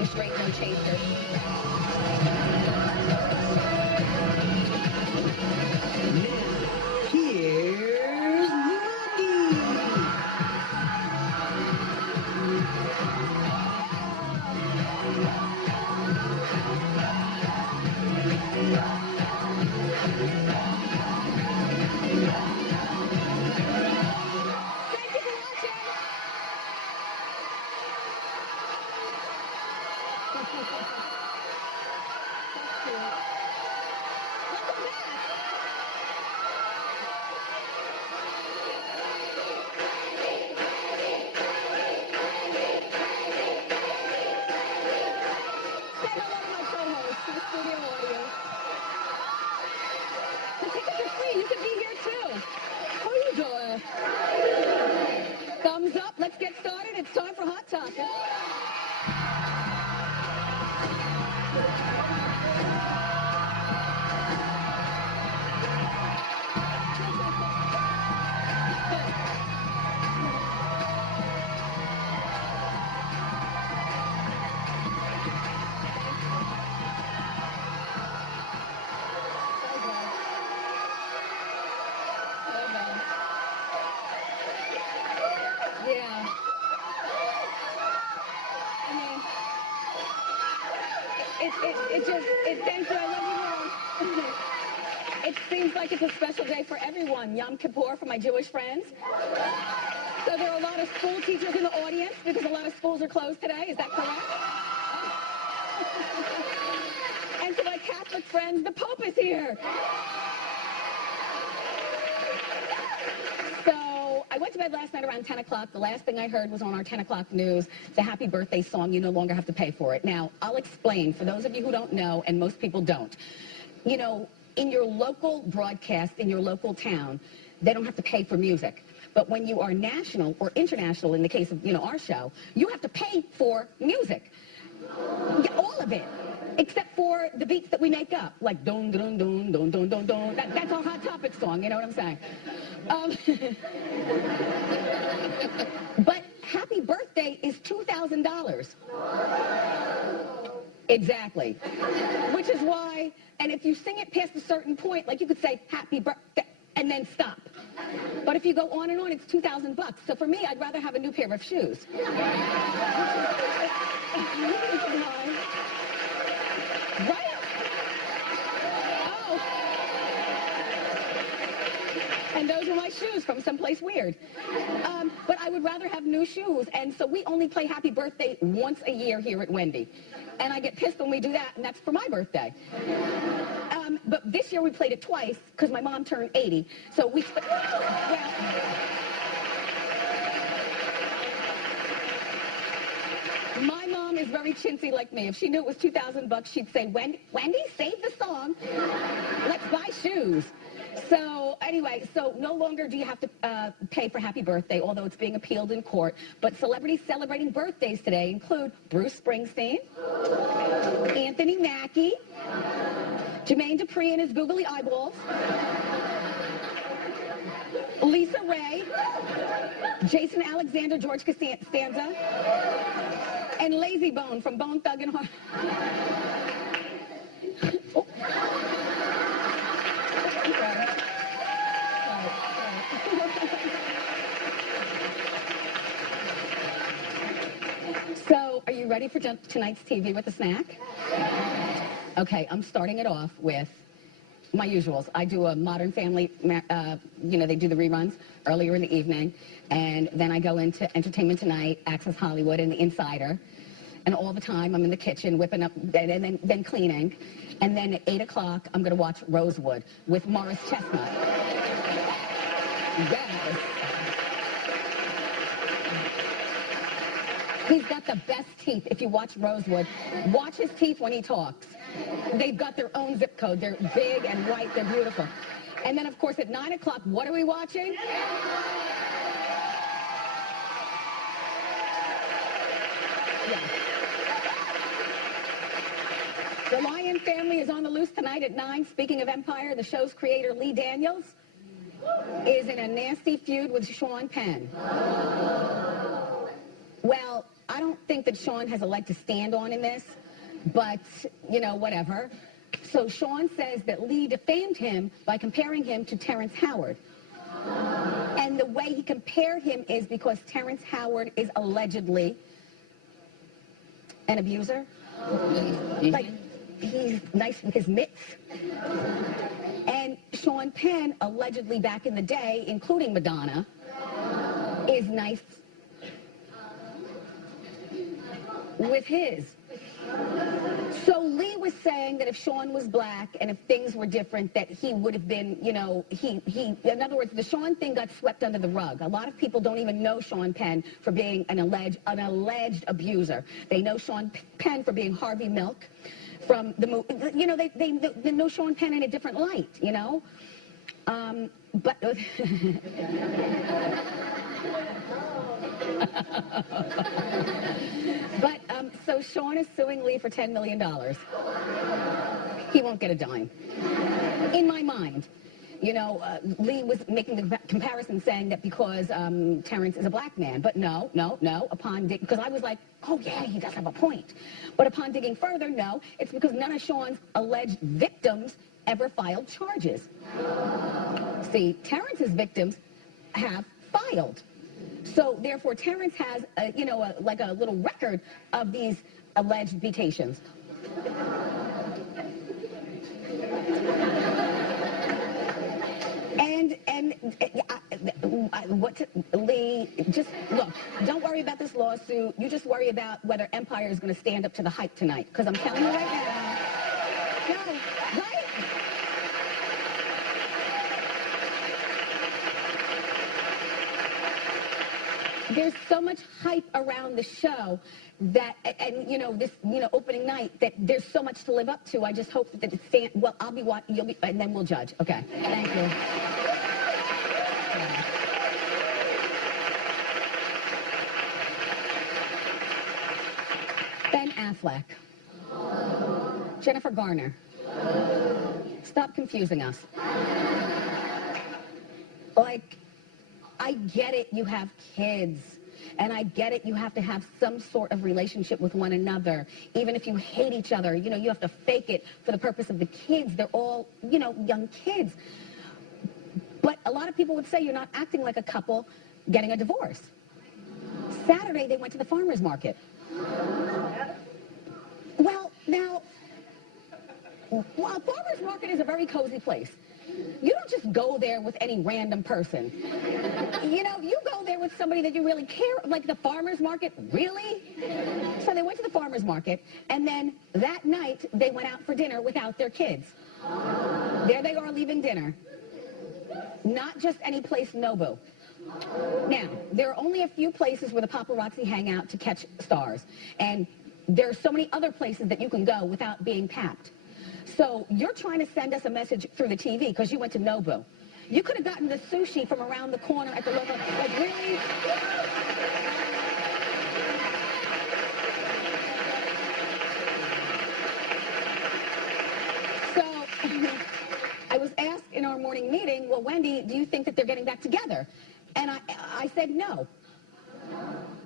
Getting straight, no chaser. Here's thumbs up. Let's get started. It's time for Hot Topic. Yeah. I mean, thank you, I love you all. It seems like it's a special day for everyone. Yom Kippur for my Jewish friends. So there are a lot of school teachers in the audience because a lot of schools are closed today. Is that correct? And to my Catholic friends, the Pope is here. So I went to bed last night around 10 o'clock. The last thing I heard was on our 10 o'clock news, the happy birthday song, you no longer have to pay for it. Now, I'll explain for those of you who don't know, and most people don't. You know, in your local broadcast, in your local town, they don't have to pay for music. But when you are national or international, in the case of, our show, you have to pay for music. All of it. Except for the beats that we make up, like don don don don don don don. That's our Hot Topic song, you know what I'm saying? But happy birthday is $2,000. Exactly. Which is why, and if you sing it past a certain point, like you could say happy birthday and then stop. But if you go on and on, it's $2,000. So for me, I'd rather have a new pair of shoes. Right? Oh. And those are my shoes from someplace weird. But I would rather have new shoes. And so we only play Happy Birthday once a year here at Wendy. And I get pissed when we do that, and that's for my birthday. But this year we played it twice because my mom turned 80. So we... My mom is very chintzy like me. If she knew it was $2,000, she'd say, Wendy, save the song. Let's buy shoes. So anyway, so no longer do you have to pay for Happy Birthday, although it's being appealed in court. But celebrities celebrating birthdays today include Bruce Springsteen, Anthony Mackie, Jermaine Dupri and his googly eyeballs, Lisa Ray, Jason Alexander, George Costanza, and Lazy Bone from Bone Thug and Heart. Oh. So, are you ready for tonight's TV with a snack? Okay, I'm starting it off with my usuals. I do a Modern Family, they do the reruns earlier in the evening, and then I go into Entertainment Tonight, Access Hollywood, and The Insider, and all the time I'm in the kitchen whipping up, and then cleaning, and then at 8 o'clock I'm going to watch Rosewood with Morris Chestnut. Yes. He's got the best teeth. If you watch Rosewood, watch his teeth when he talks. They've got their own zip code. They're big and white. They're beautiful. And then, of course, at 9 o'clock, what are we watching? Yeah. The Lion family is on the loose tonight at 9. Speaking of Empire, the show's creator, Lee Daniels, is in a nasty feud with Sean Penn. Well, I don't think that Sean has a leg to stand on in this, but, you know, whatever. So Sean says that Lee defamed him by comparing him to Terrence Howard. And the way he compared him is because Terrence Howard is allegedly an abuser. Like, he's nice with his mitts. And Sean Penn, allegedly back in the day, including Madonna, is nice with his. So Lee was saying that if Sean was black and if things were different, that he would have been, you know, in other words, the Sean thing got swept under the rug. A lot of people don't even know Sean Penn for being an alleged abuser. They know Sean Penn for being Harvey Milk from the movie. You know, they know Sean Penn in a different light, you know? But... But, so Sean is suing Lee for $10 million. He won't get a dime. In my mind. You know, Lee was making the comparison saying that because Terrence is a black man. But no, because I was like, oh yeah, he does have a point. But upon digging further, no, it's because none of Sean's alleged victims ever filed charges. See, Terrence's victims have filed. So, therefore, Terrence has, like a little record of these alleged vitations. Lee, just look, don't worry about this lawsuit. You just worry about whether Empire is going to stand up to the hype tonight. Because I'm telling you right now, no, right? There's so much hype around the show that, and you know, this, you know, opening night, that there's so much to live up to. I just hope that it stands. Well, I'll be watching, you'll be, and then we'll judge. Okay. Thank you. Ben Affleck. Jennifer Garner. Stop confusing us. Like, I get it, you have kids. And I get it, you have to have some sort of relationship with one another. Even if you hate each other, you know, you have to fake it for the purpose of the kids. They're all, you know, young kids. But a lot of people would say you're not acting like a couple getting a divorce. Saturday, they went to the farmer's market. Well, now, a farmer's market is a very cozy place. You don't just go there with any random person. You know, you go there with somebody that you really care, like the farmer's market, really? So they went to the farmer's market, and then that night, they went out for dinner without their kids. There they are leaving dinner. Not just any place, Nobu. Now, there are only a few places where the paparazzi hang out to catch stars, and there are so many other places that you can go without being tapped. So you're trying to send us a message through the TV because you went to Nobu. You could have gotten the sushi from around the corner at the local, like really? So I was asked in our morning meeting, well, Wendy, do you think that they're getting back together? And I said no.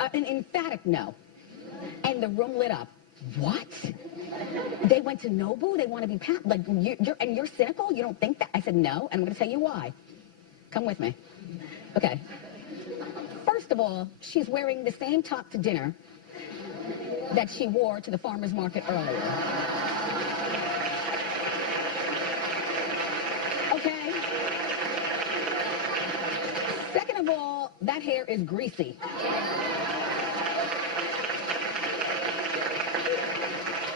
An emphatic no. And the room lit up. What? They went to Nobu? They want to be like, you're cynical? You don't think that? I said no, and I'm going to tell you why. Come with me. Okay. First of all, she's wearing the same top to dinner that she wore to the farmer's market earlier. Okay? Second of all, that hair is greasy.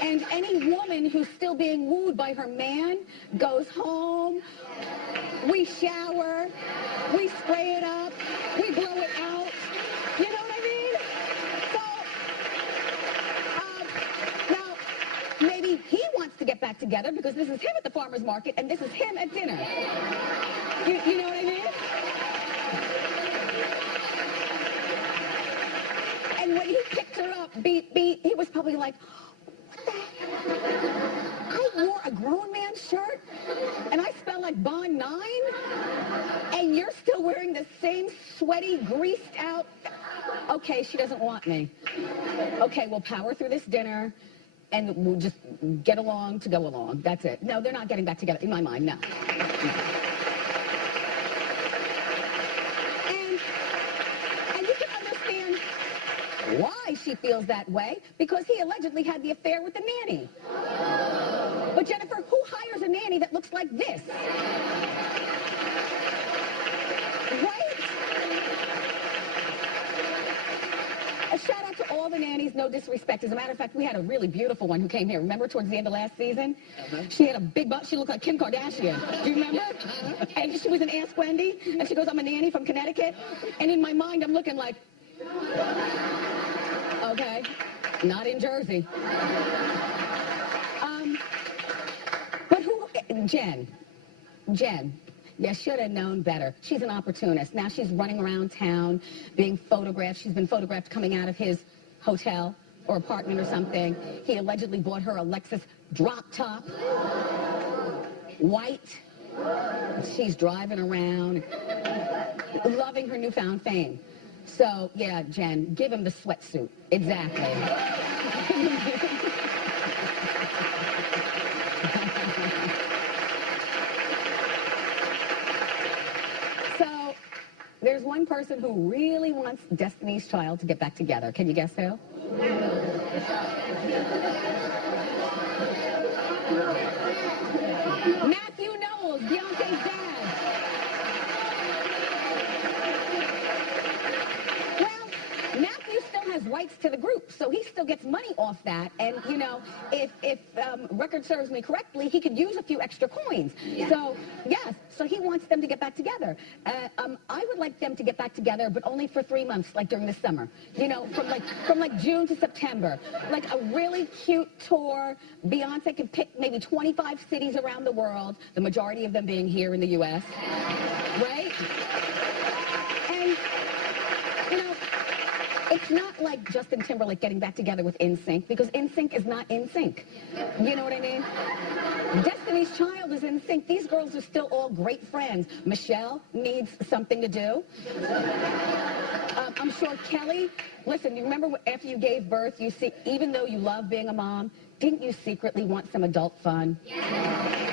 And any woman who's still being wooed by her man goes home, we shower, we spray it up, we blow it out. You know what I mean? So, now, maybe he wants to get back together because this is him at the farmer's market and this is him at dinner. You know what I mean? And when he picked her up, he was probably like, I wore a grown man's shirt and I smell like Bond 9 and you're still wearing the same sweaty, greased out. Okay, she doesn't want me. Okay, we'll power through this dinner, and we'll just get along to go along. That's it. No, they're not getting back together, in my mind, no. And you can understand why she feels that way, because he allegedly had the affair with the nanny. But Jennifer, who hires a nanny that looks like this? Right? A shout out to all the nannies, no disrespect. As a matter of fact, we had a really beautiful one who came here. Remember towards the end of last season? She had a big butt. She looked like Kim Kardashian. Do you remember? And she was an Ask Wendy, and she goes, I'm a nanny from Connecticut. And in my mind, I'm looking like, okay, not in Jersey. But who, Jen, you should have known better. She's an opportunist. Now she's running around town being photographed. She's been photographed coming out of his hotel or apartment or something. He allegedly bought her a Lexus drop top, white. She's driving around, loving her newfound fame. So, yeah, Jen, give him the sweatsuit. Exactly. So, there's one person who really wants Destiny's Child to get back together. Can you guess who? Matthew Knowles, Beyonce's dad. Rights to the group, so he still gets money off that. And you know, if record serves me correctly, he could use a few extra coins. Yeah. So yes, so he wants them to get back together. I would like them to get back together, but only for 3 months, like during the summer. You know, from like June to September, like a really cute tour. Beyonce could pick maybe 25 cities around the world, the majority of them being here in the U.S. Right? And you know, it's not like Justin Timberlake getting back together with NSYNC, because NSYNC is not NSYNC. You know what I mean? Destiny's Child is NSYNC. These girls are still all great friends. Michelle needs something to do. I'm sure Kelly, listen, you remember after you gave birth, you see, even though you love being a mom, didn't you secretly want some adult fun? Yeah.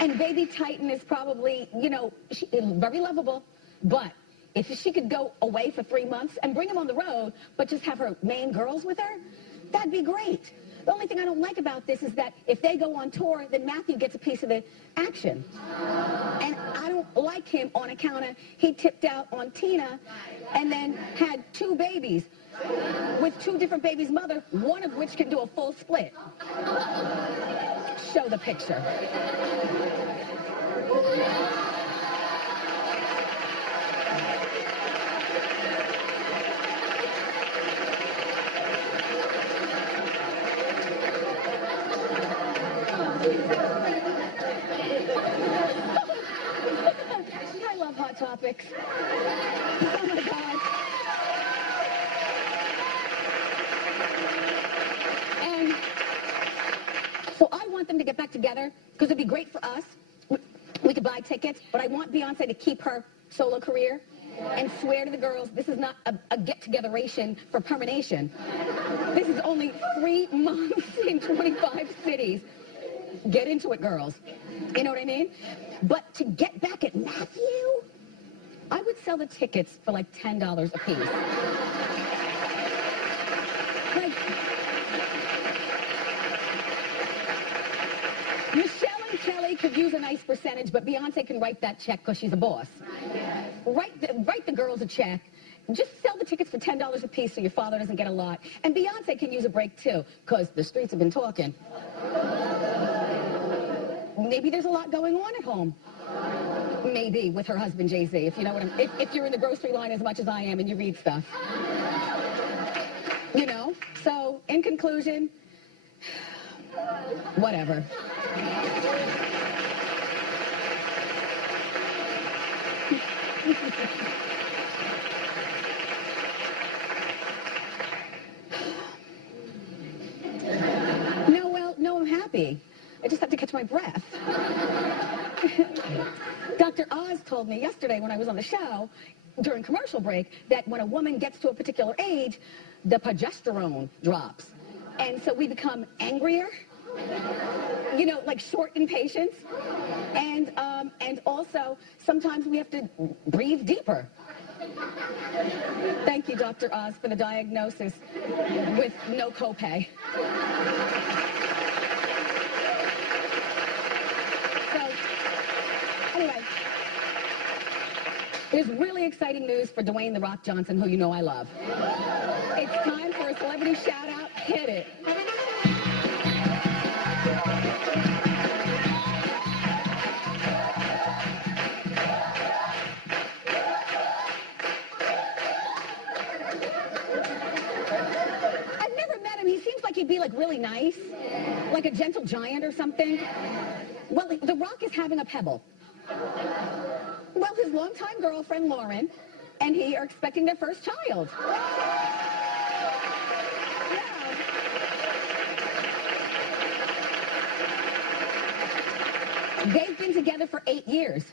And baby Titan is probably, you know, very lovable, but if she could go away for 3 months and bring him on the road, but just have her main girls with her, that'd be great. The only thing I don't like about this is that if they go on tour, then Matthew gets a piece of the action. And I don't like him on account of he tipped out on Tina and then had 2 babies with 2 different babies' mother, one of which can do a full split. Show the picture. I love Hot Topics. Oh my God. And so I want them to get back together because it'd be great for us. We could buy tickets, but I want Beyonce to keep her solo career and swear to the girls this is not a get-togetheration for permanation. This is only 3 months in 25 cities. Get into it, girls. You know what I mean? But to get back at Matthew, I would sell the tickets for like $10 a piece. Like, Michelle and Kelly could use a nice percentage, but Beyonce can write that check because she's a boss. Write the girls a check. Just sell the tickets for $10 a piece so your father doesn't get a lot. And Beyonce can use a break too, because the streets have been talking. Maybe there's a lot going on at home. Maybe with her husband Jay-Z, if you know what if you're in the grocery line as much as I am and you read stuff. You know? So, in conclusion, whatever. No, I'm happy. I just have to catch my breath. told me yesterday when I was on the show during commercial break that when a woman gets to a particular age, the progesterone drops. And so we become angrier, you know, like short in patience. And also, sometimes we have to breathe deeper. Thank you, Dr. Oz, for the diagnosis with no copay. So, anyway, there's really exciting news for Dwayne "The Rock" Johnson, who you know I love. It's time for a celebrity shout-out. Hit it. He'd be like really nice, like a gentle giant or something. Well, The Rock is having a pebble. Well, his longtime girlfriend, Lauren, and he are expecting their first child. Yeah. They've been together for 8 years,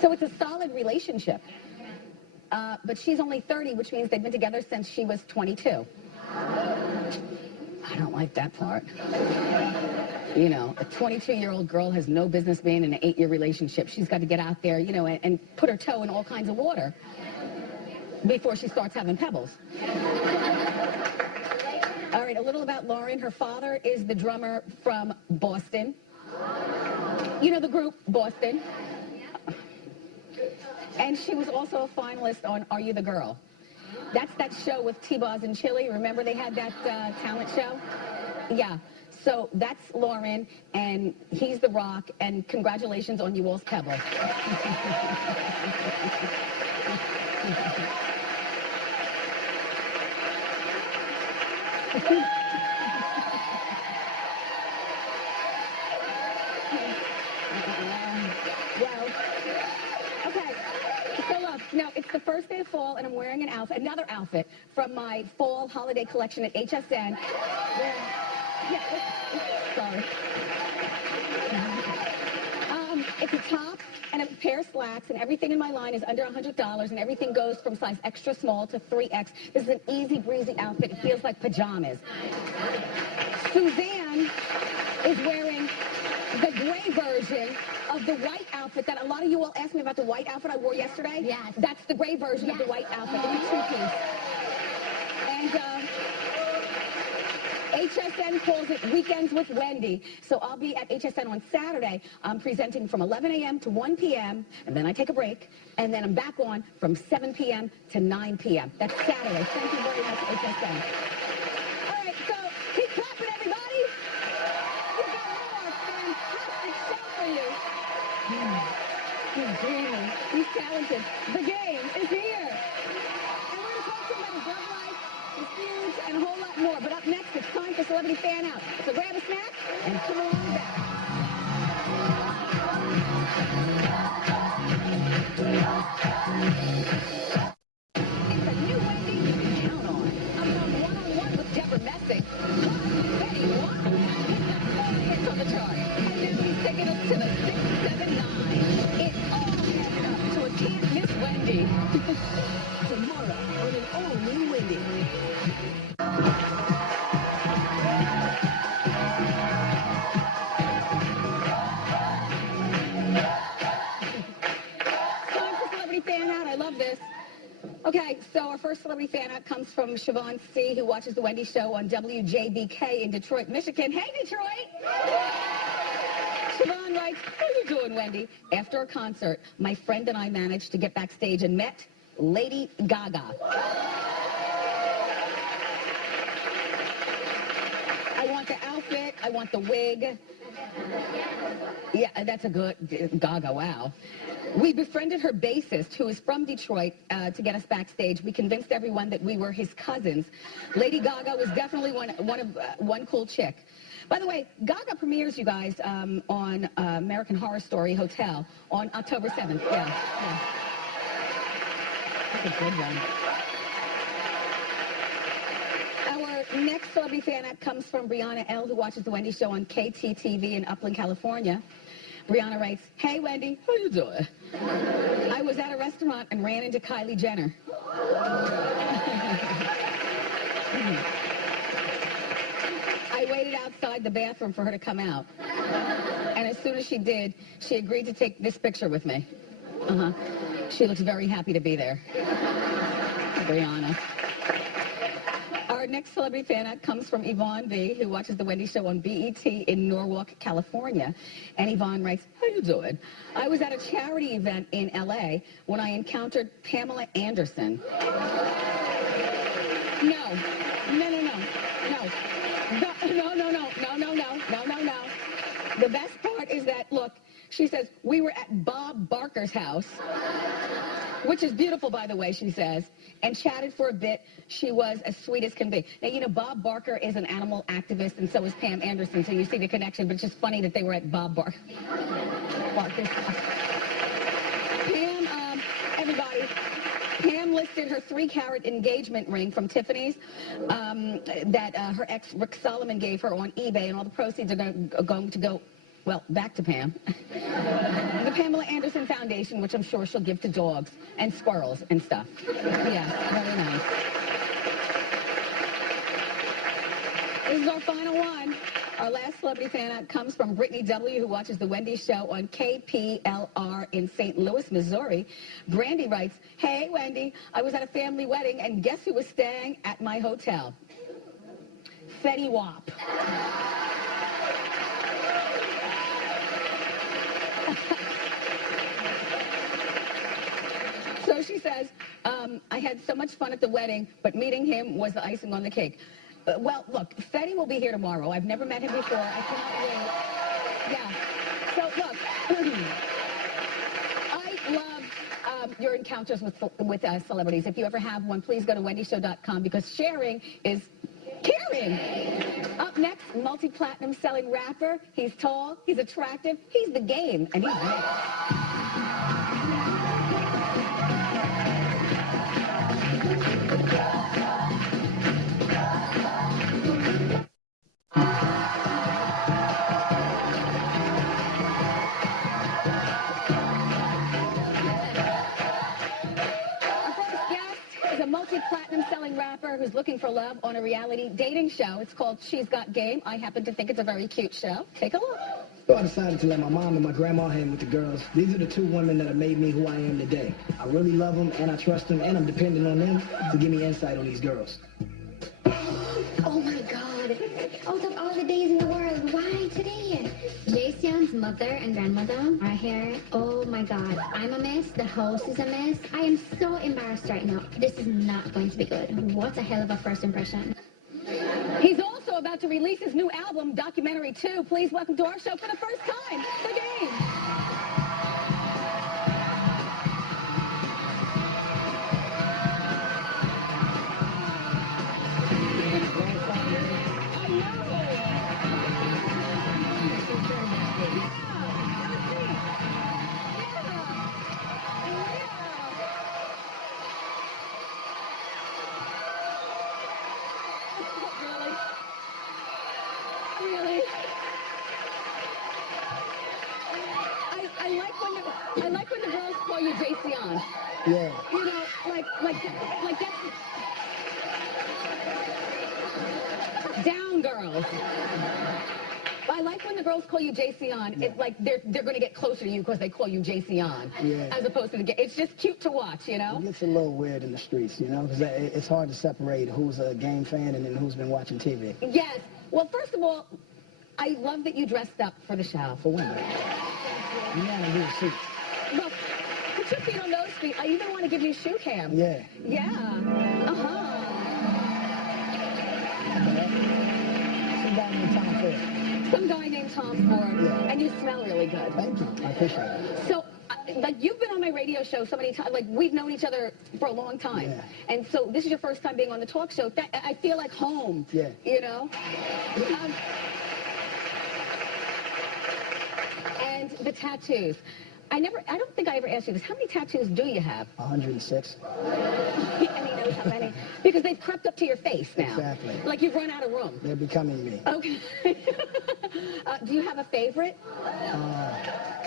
so it's a solid relationship. But she's only 30, which means they've been together since she was 22. I don't like that part. You know, a 22-year-old girl has no business being in an 8-year relationship. She's got to get out there, you know, and put her toe in all kinds of water before she starts having pebbles. All right, a little about Lauren. Her father is the drummer from Boston. You know the group, Boston. And she was also a finalist on Are You the Girl? That's that show with T-Boz and Chili. Remember they had that talent show? Yeah. So that's Lauren, and he's The Rock, and congratulations on you all's pebble. Well, okay. So look, now it's the first day of fall, and I'm wearing an outfit, another outfit from my fall holiday collection at HSN. Sorry. It's a top and a pair of slacks, and everything in my line is under $100, and everything goes from size extra small to 3X. This is an easy breezy outfit. It feels like pajamas. Suzanne is wearing the gray version of the white outfit that a lot of you all asked me about, the white outfit I wore yesterday. Yes. That's the gray version of the white outfit. It's a two-piece. And HSN calls it Weekends with Wendy. So I'll be at HSN on Saturday. I'm presenting from 11 a.m. to 1 p.m., and then I take a break, and then I'm back on from 7 p.m. to 9 p.m. That's Saturday. Thank you very much, HSN. All right, so keep clapping, everybody. We've got more fantastic show for you. He's dreaming. He's talented. The game is here. And we're going to talk to him about his love life, his feuds, and a whole lot more. But up next, it's time for Celebrity Fan Out. So grab a snack and come along back. It's a new Wendy you can count on. I'm on one-on-one with Debmar-Mercury. Betty White hit the 4 hits on the chart. And now he's taking us to the 679. It all adds up to a can't miss Wendy. Tomorrow on an all-new Wendy. Time for Celebrity Fan Out. I love this. Okay, so our first Celebrity Fan Out comes from Siobhan C., who watches The Wendy Show on WJBK in Detroit, Michigan. Hey, Detroit! Siobhan writes, how you doing, Wendy? After a concert, my friend and I managed to get backstage and met Lady Gaga. I want the outfit. I want the wig. Yeah, that's a good Gaga, wow. We befriended her bassist, who is from Detroit, to get us backstage. We convinced everyone that we were his cousins. Lady Gaga was definitely one cool chick. By the way, Gaga premieres, you guys, on American Horror Story Hotel on October 7th. Yeah. That's a good one. Our next Celebrity Fan Out comes from Brianna L., who watches The Wendy Show on KTTV in Upland, California. Brianna writes, hey, Wendy, how you doing? I was at a restaurant and ran into Kylie Jenner. I waited outside the bathroom for her to come out. And as soon as she did, she agreed to take this picture with me. She looks very happy to be there. Brianna. Our next celebrity fan out comes from Yvonne V, who watches The Wendy Show on BET in Norwalk, California. And Yvonne writes, how you doing? I was at a charity event in LA when I encountered Pamela Anderson. No. The best part is that, look, she says, we were at Bob Barker's house, which is beautiful, by the way, she says, and chatted for a bit. She was as sweet as can be. Now, you know, Bob Barker is an animal activist, and so is Pam Anderson, so you see the connection, but it's just funny that they were at Bob Barker's house. Everybody, Pam listed her 3-carat engagement ring from Tiffany's that her ex, Rick Solomon, gave her on eBay, and all the proceeds are going to go, well, back to Pam. The Pamela Anderson Foundation, which I'm sure she'll give to dogs and squirrels and stuff. Yeah, very nice. This is our final one. Our last celebrity fan out comes from Brittany W., who watches The Wendy Show on KPLR in St. Louis, Missouri. Brandy writes, hey, Wendy, I was at a family wedding, and guess who was staying at my hotel? Fetty Wap. So she says, I had so much fun at the wedding, but meeting him was the icing on the cake. Well, look, Fetty will be here tomorrow. I've never met him before. I cannot wait. Yeah. So, look, I love your encounters with celebrities. If you ever have one, please go to wendyshow.com, because sharing is caring. Up next, multi-platinum selling rapper. He's tall, he's attractive, he's the game, and he's rich. Multi-platinum selling rapper who's looking for love on a reality dating show. It's called She's Got Game. I happen to think it's a very cute show. Take a look. So I decided to let my mom and my grandma hang with the girls. These are the 2 women that have made me who I am today. I really love them, and I trust them, and I'm dependent on them to give me insight on these girls. Oh my God. Out of all the days in the world, why today? Jason's mother and grandmother are here. Oh my God. I'm a mess. The house is a mess. I am so embarrassed right now. This is not going to be good. What a hell of a first impression. He's also about to release his new album, Documentary 2. Please welcome to our show for the first time, The Game. I like when the girls call you Jason. Yeah. You know, like that's down girls. I like when the girls call you Jason. Yeah. It's like they're going to get closer to you because they call you Jason. Yeah. As opposed to it's just cute to watch, you know? It gets a little weird in the streets, you know, because it's hard to separate who's a game fan and then who's been watching TV. Yes. Well, first of all, I love that you dressed up for the show. For women. You know, you see. Look, put your feet on those feet. I even want to give you a shoe cam. Yeah. Yeah. Some guy named Tom Ford. Yeah. And you smell really good. Thank you. I appreciate it. So, like, you've been on my radio show so many times. Like, we've known each other for a long time. Yeah. And so this is your first time being on the talk show. I feel like home. Yeah. You know? And the tattoos. I don't think I ever asked you this. How many tattoos do you have? 106. And he knows really have any. Because they've crept up to your face now. Exactly. Like you've run out of room. They're becoming me. Okay. Do you have a favorite?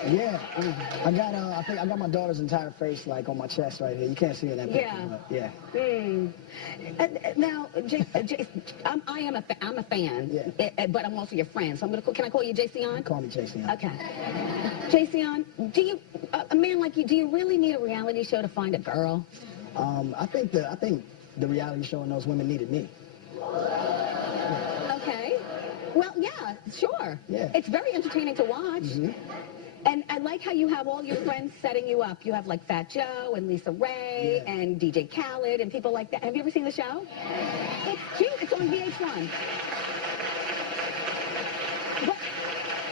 Yeah, I think I got my daughter's entire face like on my chest right here. You can't see it in that picture, Yeah. but yeah. Now, I'm a fan, Yeah. but I'm also your friend. So can I call you Jason? Call me Jason. Okay. Jason, do you, a man like you, do you really need a reality show to find a girl? I think the reality show and those women needed me. Okay. Well, yeah, sure. Yeah. It's very entertaining to watch. Mm-hmm. And I like how you have all your friends setting you up. You have like Fat Joe and Lisa Ray and DJ Khaled and people like that. Have you ever seen the show? It's cute. It's on VH1.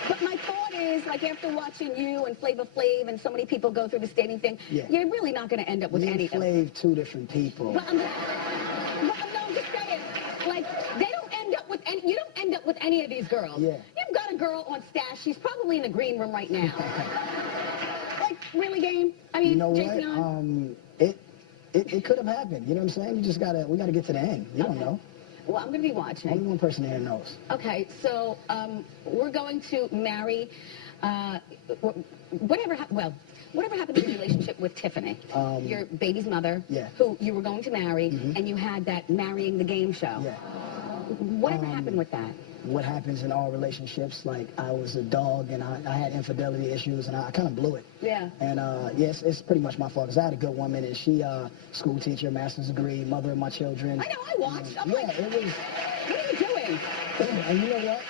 But my thought is, like, after watching you and Flavor Flav and so many people go through this dating thing, you're really not going to end up with any of them. Flav, two different people. But I'm just saying, like, they don't end up with any, you don't end up with any of these girls. Yeah. You've got a girl on stash. She's probably in the green room right now. Like, really, game? I mean, You know Jason? what? It could have happened. You know what I'm saying? We gotta get to the end. You don't know. Well, I'm going to be watching. Only one person here knows. Okay, so we're going to marry, whatever happened in your relationship with Tiffany, your baby's mother, who you were going to marry, and you had that Marrying the Game show. Yeah. Whatever happened with that? What happens in all relationships, like I was a dog and I had infidelity issues and I kind of blew it. Yeah. And yes, it's pretty much my fault because I had a good woman and she, school teacher, master's degree, mother of my children. I know, I watched. I'm yeah, like, it was. what are you doing? And you know what?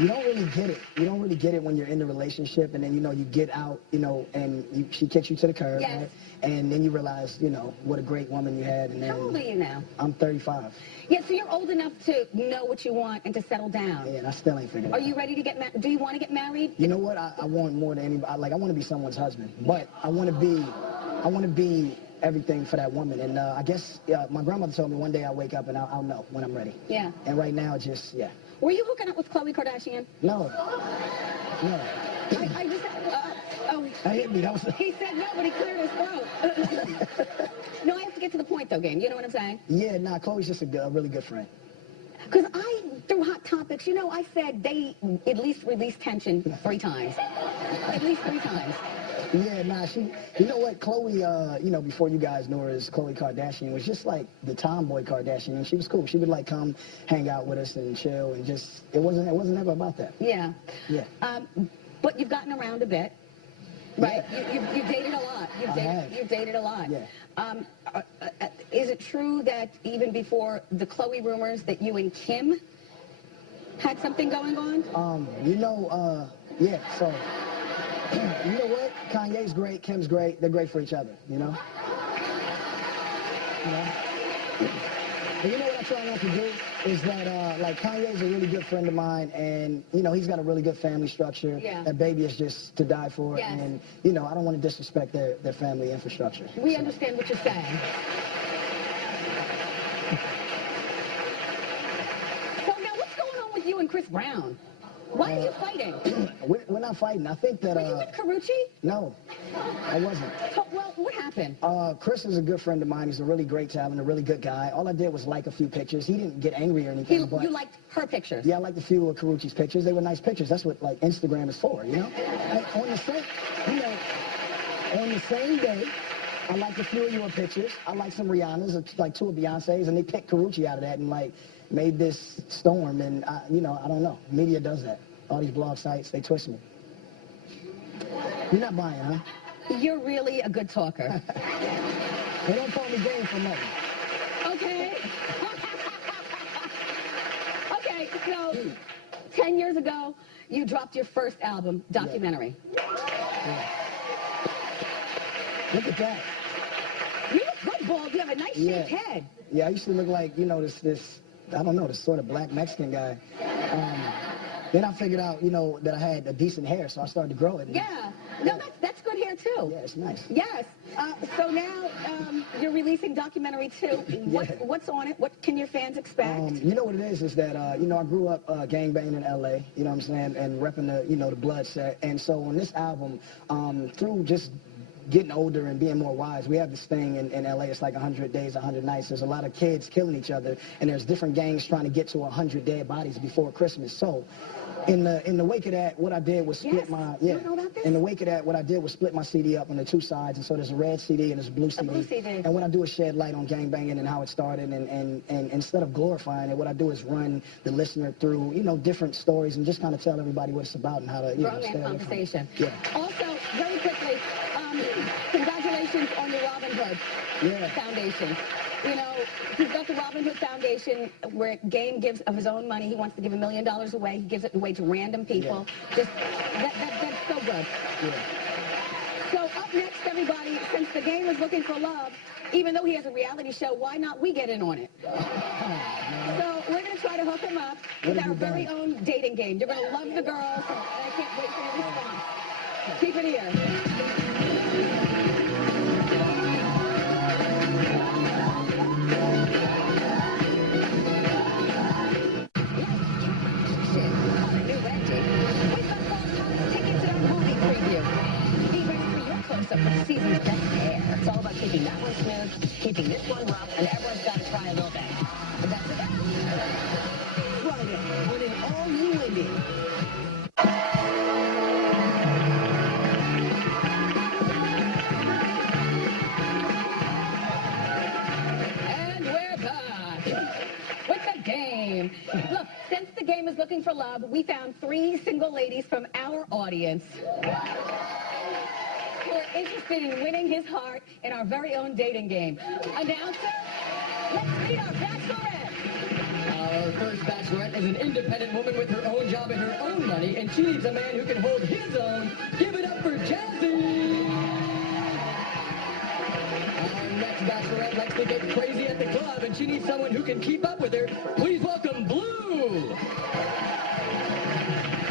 You don't really get it. You don't really get it when you're in the relationship and then, you get out, and she kicks you to the curb. Yes. Right? And then you realize, what a great woman you had. And then, How old are you now? I'm 35. Yeah, so you're old enough to know what you want and to settle down. Yeah, and I still ain't figured it out. Are you ready to get married? Do you want to get married? You know what? I want more than anybody. Like, I want to be someone's husband. But I want to be everything for that woman. And I guess my grandmother told me one day I'll wake up and I'll know when I'm ready. Yeah. And right now, just, Were you hooking up with Khloe Kardashian? No. I just, That hit me. That was. he said no, but he cleared his throat. No, I have to get to the point, though, game. You know what I'm saying? Yeah, Chloe's just a really good friend. Because through Hot Topics, I said they at least released tension 3 times. At least 3 times. Yeah, you know what, Khloe, before you guys knew her as Khloe Kardashian, was just like the tomboy Kardashian, and she was cool. She would like come hang out with us and chill, and just, it wasn't ever about that. Yeah. Yeah. But you've gotten around a bit, right? Yeah. You've dated a lot. You've dated a lot. Yeah. Is it true that even before the Khloe rumors that you and Kim had something going on? Yeah, so, you know what? Kanye's great, Kim's great. They're great for each other, And you know what I try not to do is that, like, Kanye's a really good friend of mine, and, he's got a really good family structure. Yeah. That baby is just to die for, Yes. and, I don't want to disrespect their family infrastructure. We understand what you're saying. So now what's going on with you and Chris Brown? Why are you fighting? We're not fighting. I think that... Were you with Carucci? No, I wasn't. Well, what happened? Chris is a good friend of mine. He's a really great talent, a really good guy. All I did was like a few pictures. He didn't get angry or anything, but... You liked her pictures? Yeah, I liked a few of Carucci's pictures. They were nice pictures. That's what, like, Instagram is for, On the same day, I liked a few of your pictures. I liked some Rihanna's, like 2 of Beyonce's, and they picked Carucci out of that and, like, made this storm. And, I don't know. Media does that. All these blog sites, they twist me. You're not buying, huh? You're really a good talker. They don't call me game for nothing. Okay. Okay, so 10 years ago, you dropped your first album, Documentary. Yeah. Look at that. You look good, bald. You have a nice shaped head. Yeah, I used to look like, this I don't know, this sort of black Mexican guy. Then I figured out, that I had a decent hair, so I started to grow it. Yeah. No, that's good hair, too. Yeah, it's nice. Yes. So now you're releasing Documentary 2. What's on it? What can your fans expect? You know what it is that, I grew up gangbanging in L.A., you know what I'm saying, and repping the, the blood set. And so on this album, through just getting older and being more wise. We have this thing in LA, it's like 100 days, 100 nights. There's a lot of kids killing each other, and there's different gangs trying to get to 100 dead bodies before Christmas. So in the wake of that, what I did was split in the wake of that, what I did was split my CD up into two sides, and so there's a red CD and there's a blue CD. And what I do is shed light on gangbanging and how it started, and instead of glorifying it, what I do is run the listener through, you know, different stories and just kind of tell everybody what it's about and how to, you know, stay away from it. Yeah. Also, very quickly, congratulations on your Robin Hood Foundation. You know, he's got the Robin Hood Foundation where Game gives of his own money. He wants to give $1 million away. He gives it away to random people. Just that's so good. So up next, everybody, since the Game is looking for love, even though he has a reality show, why not we get in on it? So we're going to try to hook him up with our very own dating game. You're going to love the girls, and I can't wait for your response. Keep it here. Season's best hair. It's all about keeping that one smooth, keeping this one rough, and everyone's got to try a little bit. But that's it. Friday, when an all-new Wendy. And we're back with the Game. Look, since the Game is looking for love, we found 3 single ladies from our audience who are interested in winning his heart in our very own dating game. Announcer, let's meet our bachelorette. Our first bachelorette is an independent woman with her own job and her own money, and she needs a man who can hold his own. Give it up for Jazzy! Our next bachelorette likes to get crazy at the club, and she needs someone who can keep up with her. Please welcome Blue!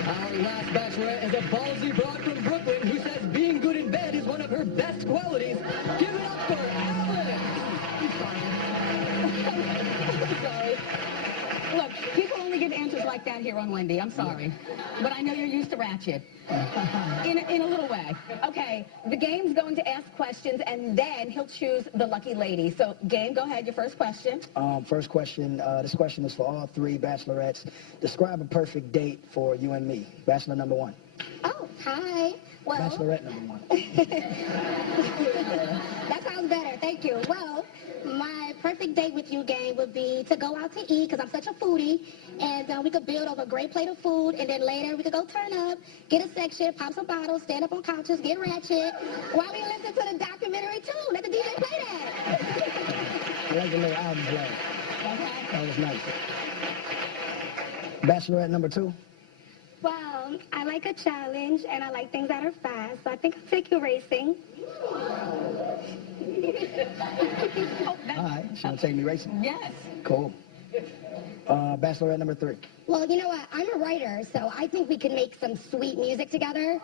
Our last bachelorette is a ballsy broad from Brooklyn who says being good in bed is one of her best qualities. Give it up for Alex! I'm sorry. Look, people only give answers like that here on Wendy. I'm sorry. But I know you're used to ratchet. In a little way. Okay, the Game's going to ask questions, and then he'll choose the lucky lady. So, Game, go ahead. Your first question. First question, this question is for all 3 bachelorettes. Describe a perfect date for you and me. Bachelor number 1. Oh, hi. Well, Bachelorette number 1. that sounds better. Thank you. Well, my perfect date with you, Game, would be to go out to eat, because I'm such a foodie, and we could build over a great plate of food, and then later we could go turn up, get a section, pop some bottles, stand up on couches, get ratchet, while we listen to the documentary, too. Let the DJ play that. I like the little album play. That was nice. Bachelorette number 2. Well, I like a challenge, and I like things that are fast, so I think I'll take you racing. All right, she gonna take me racing? Yes. Cool. Bachelorette number 3. Well, you know what? I'm a writer, so I think we can make some sweet music together.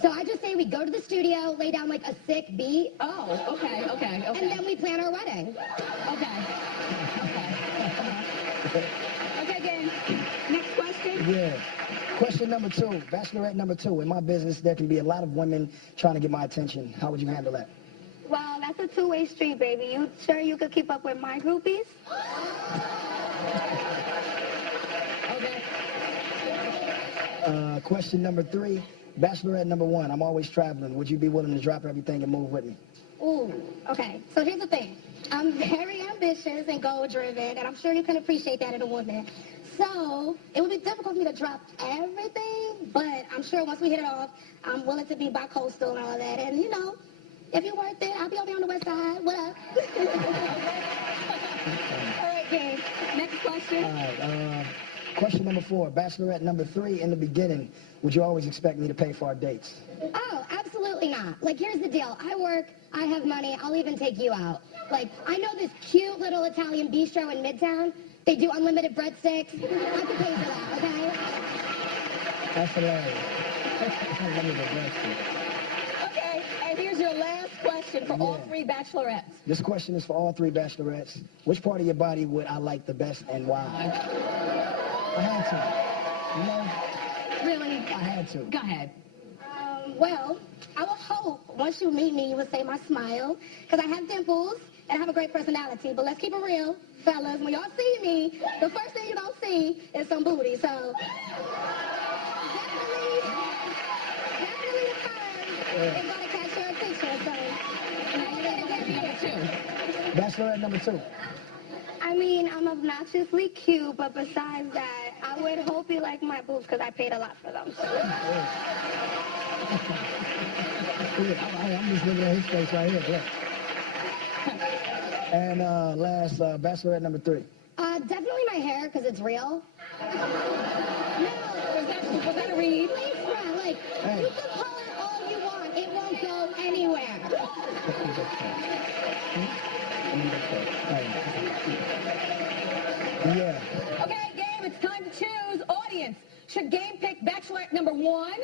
So I just say we go to the studio, lay down like a sick beat. Oh, okay. And then we plan our wedding. Okay, Game. Next question. Yeah. Question number 2. Bachelorette number 2. In my business, there can be a lot of women trying to get my attention. How would you handle that? Well, that's a two-way street, baby. You sure you could keep up with my groupies? Okay. Question number 3. Bachelorette number 1. I'm always traveling. Would you be willing to drop everything and move with me? Ooh, okay. So here's the thing. I'm very ambitious and goal-driven, and I'm sure you can appreciate that in a woman. So it would be difficult for me to drop everything, but I'm sure once we hit it off, I'm willing to be bi-coastal and all that. And, you know, if you're worth it, I'll be over there on the west side. What up? All right, Game. Next question. All right. Question number 4. Bachelorette number 3. In the beginning, would you always expect me to pay for our dates? Oh, absolutely not. Like, here's the deal. I work, I have money, I'll even take you out. Like, I know this cute little Italian bistro in Midtown. They do unlimited breadsticks. I can pay for that, okay? That's hilarious. Unlimited breadsticks. Okay, and here's your last question for all 3 bachelorettes. This question is for all 3 bachelorettes. Which part of your body would I like the best and why? I had to. You know? Really? I had to. Go ahead. Well, I will hope once you meet me, you will say my smile, because I have dimples and I have a great personality. But let's keep it real, fellas. When y'all see me, the first thing you're going to see is some booty. So definitely the curve is going to catch your attention. So now you're going to get number 2. Bachelorette number 2. I mean, I'm obnoxiously cute, but besides that, I would hope you like my boobs because I paid a lot for them. I'm just looking at his face right here. Look. And last, Bachelorette number 3. Definitely my hair because it's real. No, Was that a read? please, friend, like, Hey. you can color all you want. It won't go anywhere. Yeah. Okay, game, it's time to choose. Audience, should game pick Bachelorette number 1? Okay.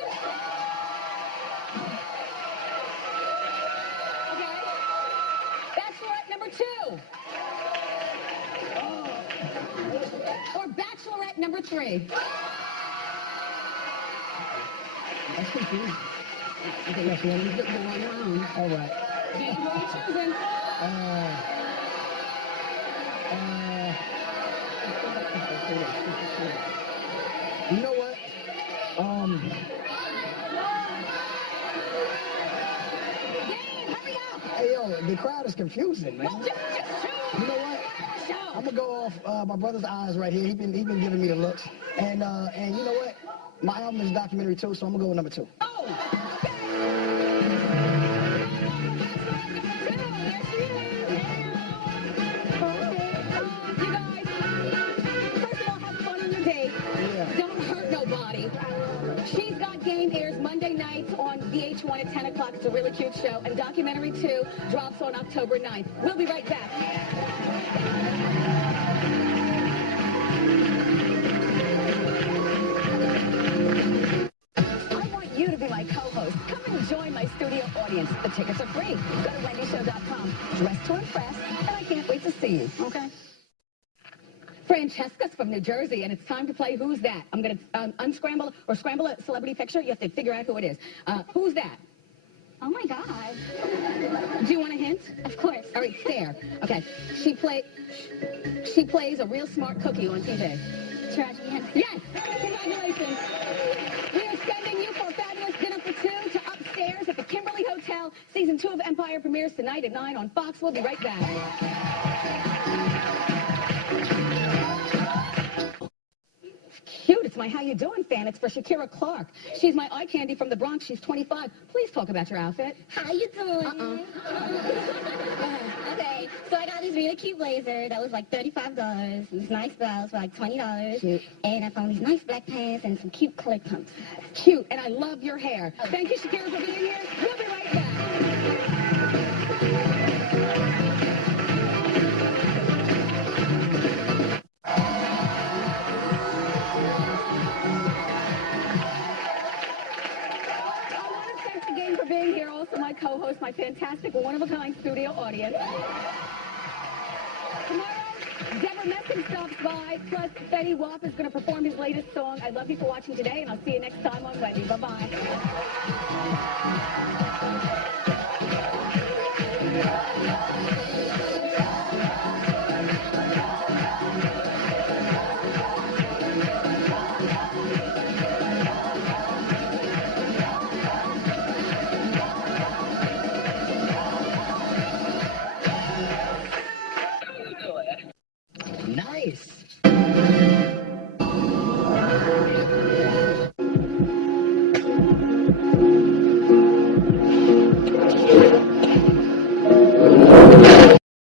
Bachelorette number 2? Or Bachelorette number 3? That's confusing. That's one round. All right. Game, who are you choosing? You know what? Game, hurry up! Hey, yo, the crowd is confusing, man. Well, just choose! You know what? I'm gonna go off my brother's eyes right here. He been giving me the looks, and you know what? My album is a documentary too, so I'm gonna go with number 2. Oh! Okay. You guys, first of all, have fun on your date. Yeah. Don't hurt nobody. She's Got Game airs Monday nights on VH1 at 10 o'clock. It's a really cute show. And Documentary 2 drops on October 9th. We'll be right back. I want you to be my co-host. Come and join my studio audience. The tickets are free. Go to wendyshow.com. Dress to impress, and I can't wait to see you. Okay? Francesca's from New Jersey, and it's time to play Who's That? I'm going to unscramble or scramble a celebrity picture. You have to figure out who it is. Who's that? Oh my God. Do you want a hint? Of course. All right, stare. Okay. She plays a real smart cookie on TV. Taraji Henson. Yes! Congratulations. We are sending you for a fabulous dinner for 2 to upstairs at the Kimberly Hotel. Season 2 of Empire premieres tonight at 9 on Fox. We'll be right back. Cute. It's my How You Doing fan. It's for Shakira Clark. She's my eye candy from the Bronx. She's 25. Please talk about your outfit. How you doing? Okay, so I got this really cute blazer that was like $35. These nice blouse for like $20. Cute. And I found these nice black pants and some cute colored pumps. Cute. And I love your hair. Thank you, Shakira, for being here. We'll be right back. I want to thank the game for being here. Also, my co-host, my fantastic, one-of-a-kind studio audience. Tomorrow, Debmar-Mercury stops by, plus Fetty Wap is going to perform his latest song. I love you for watching today, and I'll see you next time on Wendy. Bye-bye. Nice.